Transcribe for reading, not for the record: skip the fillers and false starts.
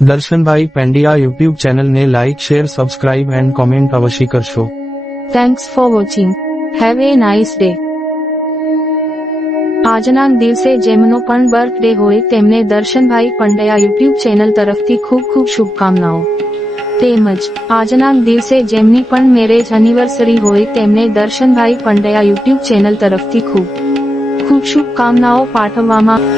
Darshanbhai પેંડિયા YouTube ચેનલને like share subscribe and comment અવશ્ય કરશો. Thanks for watching. Have a nice day. આજના દિવસે જેમનો પણ બર્થડે હોય તેમને દર્શનભાઈ પંડ્યા યુટ્યુબ ચેનલ તરફથી ખૂબ ખૂબ શુભકામનાઓ. તેમજ આજના દિવસે જેમની પણ મેરેજ એનિવર્સરી હોય તેમને દર્શનભાઈ પંડ્યા યુટ્યુબ ચેનલ તરફથી ખૂબ ખૂબ શુભકામનાઓ પાઠવવામાં